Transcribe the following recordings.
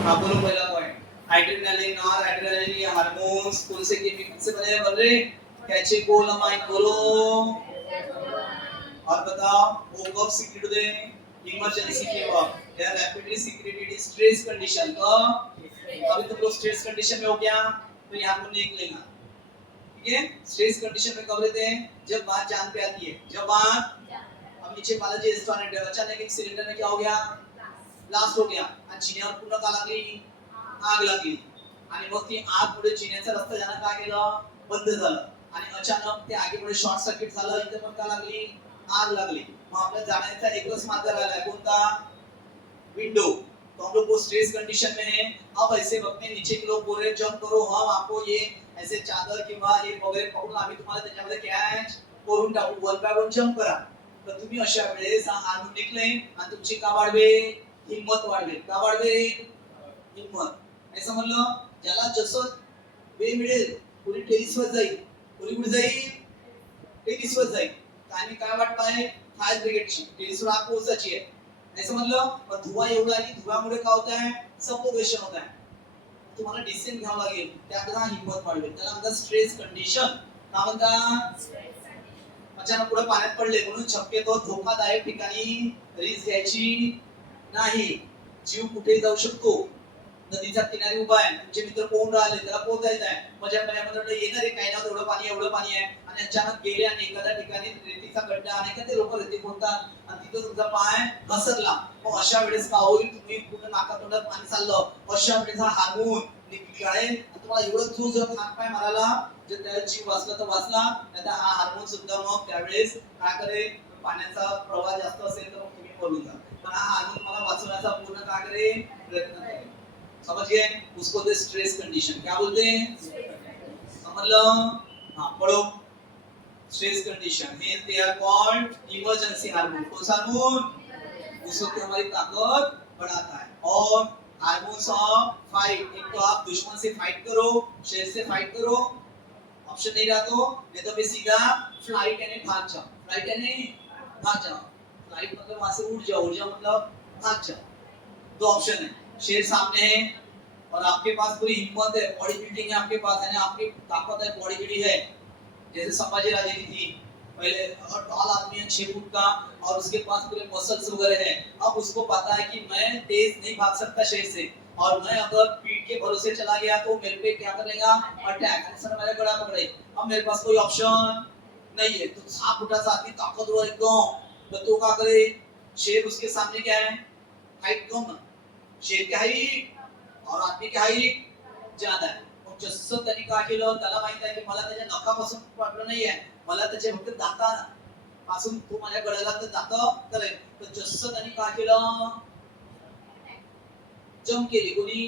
हाँ बोलो पहला पॉइंट। एड्रेनालिन और एड्रेनालिन ये हार्मोन्स कौन से केमिकल से बने हैं? बोल रहे कैटेकोलामाइन बोलो। और बताओ वो कब सीक्रेट होते हैं? इमरजेंसी के वक्त या रैपिडली सीक्रेटेड स्ट्रेस कंडीशन का। अभी तुम लोग स्ट्रेस कंडीशन में हो क्या? तो यहाँ को लिख लेना, ठीक है? स्ट्रेस कंडीशन में कब रहते हैं? जब बात जान पे आती है, जब बात अब नीचे बालाजी रेस्टोरेंट है, अचानक एक सिलेंडर में क्या हो गया? ब्लास्ट हो गया आणि जिन्यावर पुन्हा का लागली? आग लागली आणि मग ती आग पुढे जिन्याचा रस्ता जाणं काय केलं? बंद झालं आणि अचानक त्या आगीमुळे शॉर्ट सर्किट झालं, इथे पण का लागली? आग लागली। मग आपल्या जाण्याचा एकच मार्ग राहिला, कोणता? विंडो। तो हम लोग वो स्ट्रेस कंडीशन में है। अब ऐसे वक्त में नीचे के लोग बोल रहे जंप करो, हम आपको ये ऐसे चादर किंवा हे वगैरे पकडून आम्ही तुम्हाला त्याच्यामध्ये कॅच करून टाकू, वन बाय वन जंप करा। तर तुम्ही अशा वेळेस हा हात निघले आणि तुमची का वाढवेल? हिम्मत वाढवेल। का वाढवेल? हिम्मत। ऐसा म्हणलं ज्याला जसं वेळ मिळेल कोणी टेनिसवर जाईल, कोणी कुठे जाईल? टेनिसवर जाईल। आणि काय वाटतंय? फायर ब्रिगेडची टेनिसवर आग पोहोचायची आहे, ऐसा म्हणलं। पण धुवा एवढा आहे की धुवामुळे काय होत आहे? सफोकेशन होत आहे। तुम्हाला डिसिजन घ्यावं लागेल, त्याला हिम्मत वाढवेल, त्याला म्हणतात स्ट्रेस कंडिशन। का म्हणतात? अचानक पुढे पाण्यात पडले म्हणून शक्यतो धोकादायक ठिकाणी रिस्क घ्यायची नाही। जीव कुठेही जाऊ शकतो। नदीच्या किनारी उभा आहे, तुमचे मित्र पोहून राहिले, त्याला पोहता येत आहे, मजा पाण्यामध्ये येणार आहे, काय ना एवढं पाणी आहे आणि अचानक गेले आणि एखाद्या ठिकाणी रेतीचा गड्डा आणि एखादे लोक रेती पोहतात आणि तिथं तुमचा पाय घसरला, मग अशा वेळेस काय होईल? तुम्ही पूर्ण नाकातोंडात पाणी चाललं, अशा वेळेस हा हार्मोन निघाले तुम्हाला एवढं थू जर हात पाय मारायला, जर त्या जीव वाचला तर वाचला, नाही तर हा हार्मोन सुद्धा मग त्यावेळेस काय करेल? पाण्याचा प्रवाह जास्त असेल तर मग तुम्ही पडून जा। पण हा हार्मोन मला वाचवण्याचा पूर्ण काय करेल? प्रयत्न करेल। समझ गए? उसको दे स्ट्रेस कंडीशन। क्या बोलते हैं? समझ लो? हाँ पढ़ो। स्ट्रेस कंडीशन में they are called emergency hormone. कौन सा हार्मोन? उससे हमारी ताकत बढ़ाता है। और हार्मोन्स ऑफ फाइट, एक तो आप दुश्मन से फाइट करो, शेर से फाइट करो, ऑप्शन नहीं रहा तो, नहीं तो फिर सीधा फ्लाइट यानी भाग जाओ। फ्लाइट यानी भाग जाओ। फ्लाइट मतलब वहां से उड़ जाओ, उड़ जाओ मतलब भाग जाओ। दो ऑप्शन है, शेर सामने है और आपके पास पूरी हिम्मत है, बॉडी बिल्डिंग है आपके पास, है ना, आपकी ताकत है, बॉडी बिल्डिंग है, जैसे संभाजी राजे की थी पहले, और टॉल आदमी है 6 फुट का और उसके पास पूरे मसल्स वगैरह हैं। अब उसको पता है कि मैं तेज नहीं भाग सकता शेर से, और मैं अगर पीठ के भरोसे चला गया तो मेरे पे क्या कर लेगा? अटैक, सर मेरा गला पकड़े। अब मेरे पास कोई ऑप्शन नहीं है, तो 7 फुटाचा आदमी ताकतवर एकदम, तो तो क्या करे? शेर उसके सामने क्या है? हाइट कम, शेर की हाइट और आदमी की हाइट ज्यादा आहे। मग जसं त्यांनी काय केलं, त्याला माहित आहे की मला त्याच्या नखापासून प्रॉब्लेम नाही आहे, मला त्याच्या फक्त दातापासून तो माझ्या गळ्याला तर दात करेल। तर जसं त्यांनी काय केलं? जंप केली, कोणी?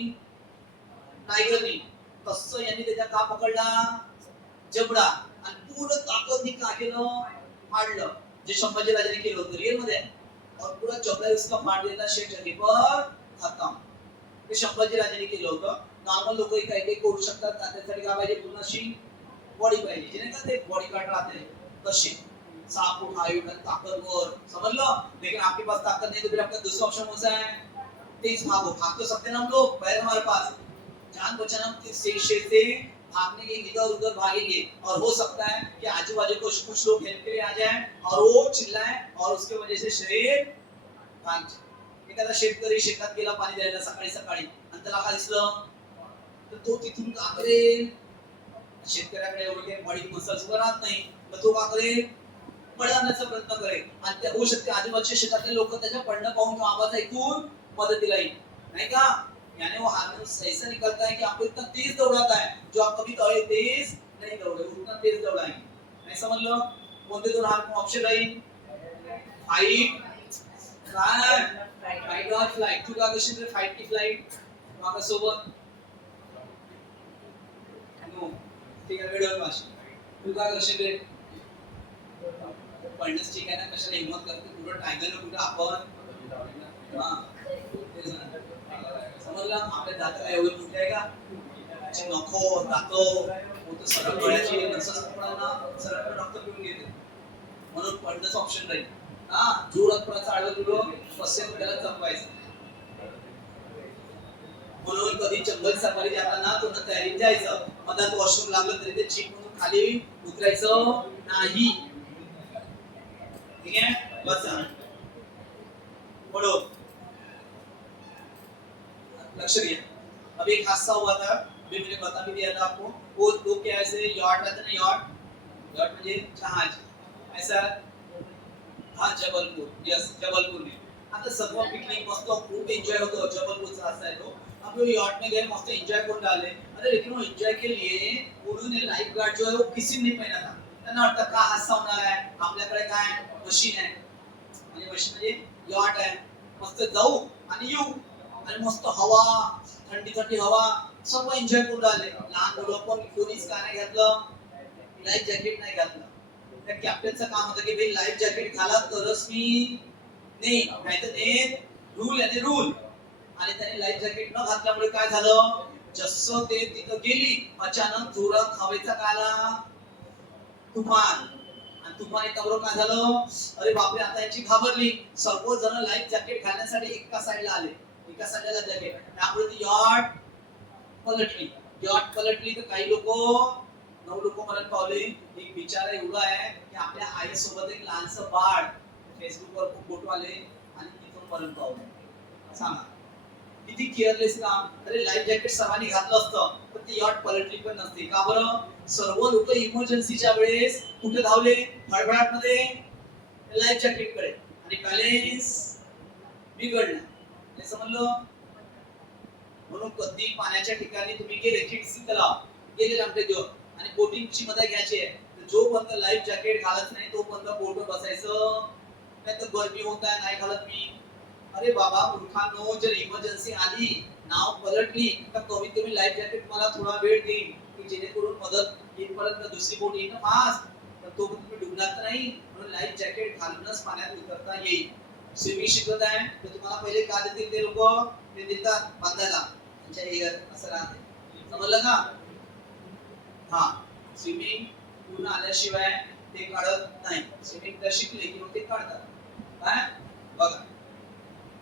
टायगरनी। तसं यांनी त्याच्या का पकडला? जबडा, आणि पूर्ण ताकदनी काय केलं? फाडलं, जे संभाजी राजाने केलं होतं रिअल मध्ये, और पूरा जबडा उसका फाड़ देता, शेर जगह पर खत्म। ते संभाजी राजाने केलं होतं। नॉर्मल लोक काही काही करू शकतात, त्यासाठी काय पाहिजे? पूर्ण अशी बॉडी पाहिजे, जे नाही का ते बॉडी कार्ड राहते तशी 6 फुट हाइट आणि ताकदवर, समझलो? लेकिन आपके पास ताकत नहीं तो फिर आपका दूसरा ऑप्शन कौन सा है? तेज भागो। भाग तो सकते ना हम लोग, पैर हमारे पास, जान बचाना शेर से भागने के इधर उधर भागेंगे, और हो सकता है कि आजू बाजू कुछ लोग हेल्प के लिए आ जाए और वो चिल्लाए और उसके वजह से शेर भाग जाए। एखादा शेतकरी शेतात गेला पाणी द्यायला सकाळी सकाळी आणि त्याला काय दिसलं, तर तो तिथून का करेल? शेतकऱ्याकडे एवढे काही बॉडी मसल्स राहत नाही, तर तो का करेल? पळण्याचा प्रयत्न करेल, आणि त्या होऊ शकते आजूबाजूच्या शेतातले लोक त्याच्या पडणं पाहून किंवा आवाज ऐकून मदतीला येईल, नहीं का? यानी वो हार्मोन ऐसा निकलता है कि आपको इतना तेज दौड़ाता है जो आप कभी तेज नहीं दौड़े, उतना तेज दौड़ाएंगे। नहीं समझ लो? कोणते दोन हार्मोन ऑप्शन राहील? फाइट, फाइट और फ्लाइट। तू का कशी फाइट की फ्लाइट माझ्या सोबत? नो, ठीक आहे, वेळ पास। तू का कशी रे? पडणंच ठीक आहे ना, कशाला हिम्मत करते? कुठं टायगर, कुठं आपण? हां, समजलं? आपल्या दात काय एवढे मोठे आहे का? नको दातो मोठं सरळ गळ्याची नसच पडायला सरळ रक्त पिऊन घेते, म्हणून पडणंच ऑप्शन राहील। हा, जोरात पडायचं, आडवं तुलो बसेल, त्याला जमवायचं। कधी जंगल सफारी जाताना तो तयारीत जायचं, मधात वॉशरूम लागलं तरी ते चीक म्हणून खाली उतरायचं नाही. ठीक है, बसा पढ़ो, लक्ष्य दिया. अभी एक हादसा हुआ था, अभी मैंने बता भी दिया था आपको. वो लोग क्या ऐसे यॉट रहते ना, यॉट यॉट म्हणजे जहाज ऐसा. हाँ जबलपुर, यस जबलपुर में. आता सर्व पिकनिक मस्त खूप एंजॉय होतो. जबलपुरचा रास्ता है तो. अब वो यॉट में गए, मस्त एंजॉय करून आले. अरे लेकिन वो एंजॉय के लिए उन्होंने लाइफ गार्ड जो है वो किसी ने नहीं पहना था. त्यांना वाटतं का हादसा होणार आहे, आपल्याकडे काय मशीन आहे, म्हणजे मशीन म्हणजे यॉट आहे, मस्त जाऊ आणि येऊ, आणि मस्त हवा, थंडी थंडी हवा, सर्व एन्जॉय करून आले. लहान मुलं पण कोणीच काय नाही घातलं, लाईफ जॅकेट नाही घातलं. त्या कॅप्टनचं काम होतं की भाई लाईफ जॅकेट घाला तरच मी नाही, नाहीतर ते रूल आहे, रूल. आणि त्याने लाईफ जॅकेट न घातल्यामुळे काय झालं, जसं ते तिथं गेली, अचानक जोरात हवेचा काला तुफान, आणि तुफान येताबरोबर काय झालं, अरे बापरे, आता याची घाबरली. सर्व जण लाईफ जॅकेट घालण्यासाठी एका साईडला आले, एका साईडला जॅकेट. त्यामुळे ती यॉट पलटली. यॉट पलटली तर काही लोक, 9 लोक मरण पावले. एक बिचारा एवढा आहे की आपल्या आईसोबत एक लहानसं बाळ, फेसबुकवर खूप फोटो आले, आणि तिथून मरण पावले. सांगा किती केअरलेस काम. अरे लाईफ जॅकेट सर्वांनी घातलं असतं तर ती यॉट पलटली पण नसते. का बरं, सर्व लोक इमर्जन्सीच्या वेळेस कुठे धावले, हडबडाट मध्ये लाईफ जॅकेट कडे, आणि बॅलेन्स बिघडला. हे समजलं. म्हणून कधी पाण्याच्या ठिकाणी तुम्ही गेले, खिडसी तलाव गेले लांबटे देऊ, आणि बोटिंगची मदत घ्यायची आहे, तर जोपर्यंत लाईफ जॅकेट घालत नाही तोपर्यंत बोटवर बसायचं नाही. तर गरमी होत आहे, नाही घालत मी. अरे बाबा मूर्खांनो, जर इमर्जन्सी आली, नाव पलटली, तर कमीत कमी लाईफ जॅकेट मला थोडा वेळ देईल की जेणेकरून मदत येईपर्यंत दुसरी बोट येईल फास्ट, तर तो तुम्ही डुबणार नाही. म्हणून लाईफ जॅकेट घालूनच पाण्यात उतरता येईल. स्विमिंग शिकवत आहे तर तुम्हाला पहिले का देतील ते लोक, ते देतात बांधायला, त्यांच्या एअर असं राहते. समजलं का. हा, स्विमिंग पूर्ण आल्याशिवाय ते काढत नाही. स्विमिंग तर शिकले की मग ते काढतात. काय बघा,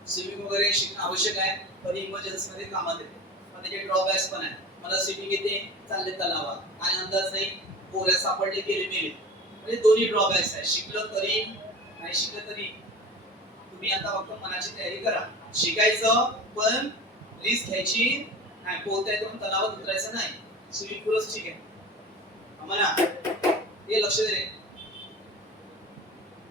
स्विमिंग वगैरे शिकणं आवश्यक आहे, पण इमर्जन्सी मध्ये कामात येते. पण त्याचे ड्रॉबॅक्स पण आहे. मला स्विमिंग येते, चालले तलावात आणि अंदाज नाही, पोऱ्या सापडले गेले मेले, म्हणजे दोन्ही ड्रॉबॅक्स आहे. शिकलं तरी, नाही शिकलं तरी. तुम्ही आता फक्त मनाची तयारी करा, शिकायचं पण रिस्क घ्यायची नाही. पोहता येतं पण तलावात उतरायचं नाही. स्विमिंग पूलच ठीक आहे आम्हाला, हे लक्ष दे.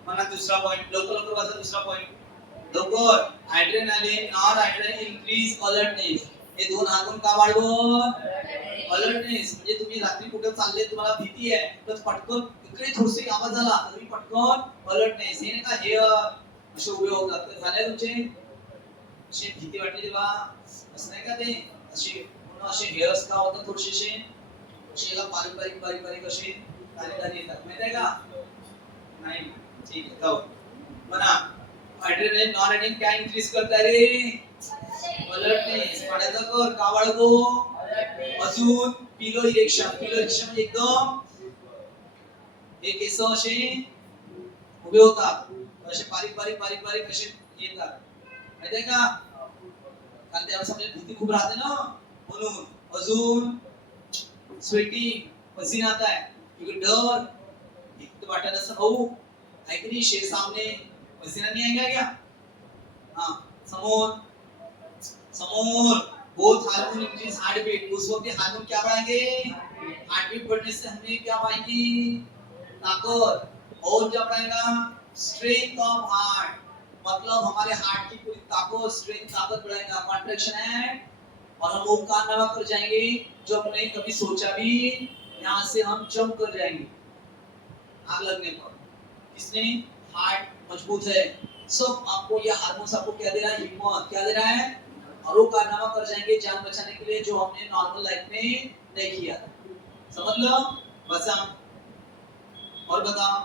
म्हणा दुसरा पॉइंट, लवकर लवकर वाचा दुसरा पॉइंट लवकर. Adrenaline, non adrenaline increase alertness. हे दोन हातून का वाढवून, अलर्टनेस. म्हणजे तुम्ही रात्री कुठे चालले, तुम्हाला भीती आहे, तर पटकन इकडे थोडसे आवाज झाला तर तुम्ही पटकन अलर्टनेस. हे नाही का हे असे उभे होतात, तर झाले तुमचे अशी भीती वाटली तेव्हा, असं नाही का ते असे पूर्ण असे हेअर्स का होतात थोडेसे शेला पारंपरिक बारीक बारीक असे दाणे येतात, माहित आहे का. नाही ठीक आहे, जाऊ म्हणा. ॲड्रेनालिन नॉन ॲड्रेनालिन काय इन्क्रीज करता रे, अलर्टनेस. पाण्याचा कर का वाढवतो, अजून पिलो इरेक्शन. पिलो इरेक्शन म्हणजे एकदम हे केस असे उभे होतात, असे बारीक बारीक बारीक बारीक असे येतात, माहित आहे का. कारण त्यावेळेस आपल्याला भीती खूप राहते ना, म्हणून. अजून स्वेटिंग, पसीना आता है क्योंकि डर एक तो बाटा नसा भाऊ है कि नहीं, शेर सामने पसीना नहीं आएगा क्या. हाँ समोर समोर both hormone increase heartbeat. उस वक्त हार्मोन क्या बढ़ाएंगे, हार्ट बीट बढ़ने से हमें क्या पाएंगे, ताकत. और क्या बढ़ाएगा, स्ट्रेंथ ऑफ हार्ट. मतलब हमारे हार्ट की पूरी ताकत, स्ट्रेंथ, ताकत बढ़ाएगा. कॉन्ट्रैक्शन है और हम वो कारनामा कर जाएंगे जो हमने कभी सोचा भी. यहाँ से हम जंप कर जाएंगे आग लगने पर. किसने, हार्ट मजबूत है. सब आपको ये हार्मोन्स आपको क्या दे रहा है, हिम्मत क्या दे रहा है, और वो कारनामा कर जाएंगे जान बचाने के लिए जो हमने नॉर्मल लाइफ में नहीं किया. समझ लो बसा. और बताओ.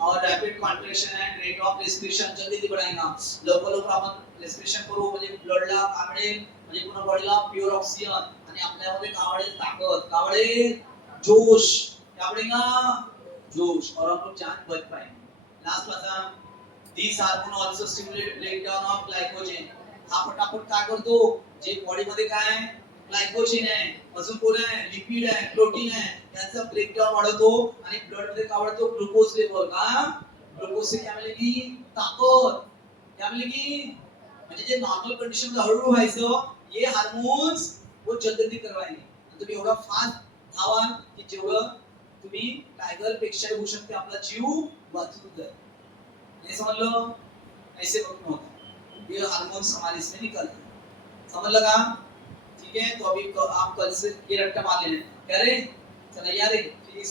और rapid contraction end rate of respiration जल्दी बढ़ाएगा. लवकर लवकर आपण रेस्पिरेशन करू, म्हणजे ब्लडला कावडे, म्हणजे पूर्ण बॉडीला प्युअर ऑक्सिजन, आणि आपल्यामध्ये कावडे ताकद, कावडे जोश, क्या बढ़ेगा, जोश, और हम लोग जान बच पाएंगे. लास्ट वाला, these hormone also stimulate breakdown of glycogen. हा पटापट काय करतो, जे बॉडीमध्ये काय ग्लायकोजन आहे, अजून कोण आहे, लिपिड आहे, प्रोटीन आहे, यांचा ब्रेकडाऊन वाढवतो आणि ब्लड मध्ये काय वाढतो, ग्लुकोज लेवल. का ग्लुकोज से क्या मिलेगी, ताकद. क्या मिलेगी, म्हणजे जे नॉर्मल कंडिशन मध्ये हळूहळू व्हायचं, ये हार्मोन्स वो जल्दी करवाएंगे. तुम्ही एवढा फास्ट धावाल की जेवढं तुम्ही टायगर पेक्षा होऊ शकते आपला जीव वाचून जाईल. हे समजलं, ऐसे वक्त में होता है, ये हार्मोन्स हमारे इसमें निकलते हैं. समझ लगा, ठीक है. तो अभी आप कल से ये रट्टा मार लेना. क्या रे, चला या रे फिजिक्स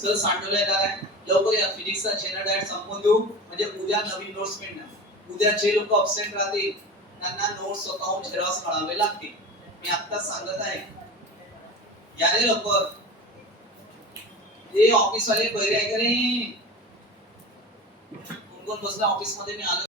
सर सांडवला येणार आहे, लवकर या. फिजिक्सचा जनरल डायट संपवून देऊ, म्हणजे उद्या नवीन नोट्स मिळणार. उद्या जे लोक अब्सेंट राहतील त्यांना नोट्स स्वतःहून झेरॉक्स काढावे लागतील. मी आत्ताच सांगत आहे, या रे लवकर. हे ऑफिस वाले बरे आहे का रे, कोण कोण बसला ऑफिस मध्ये, मी आलो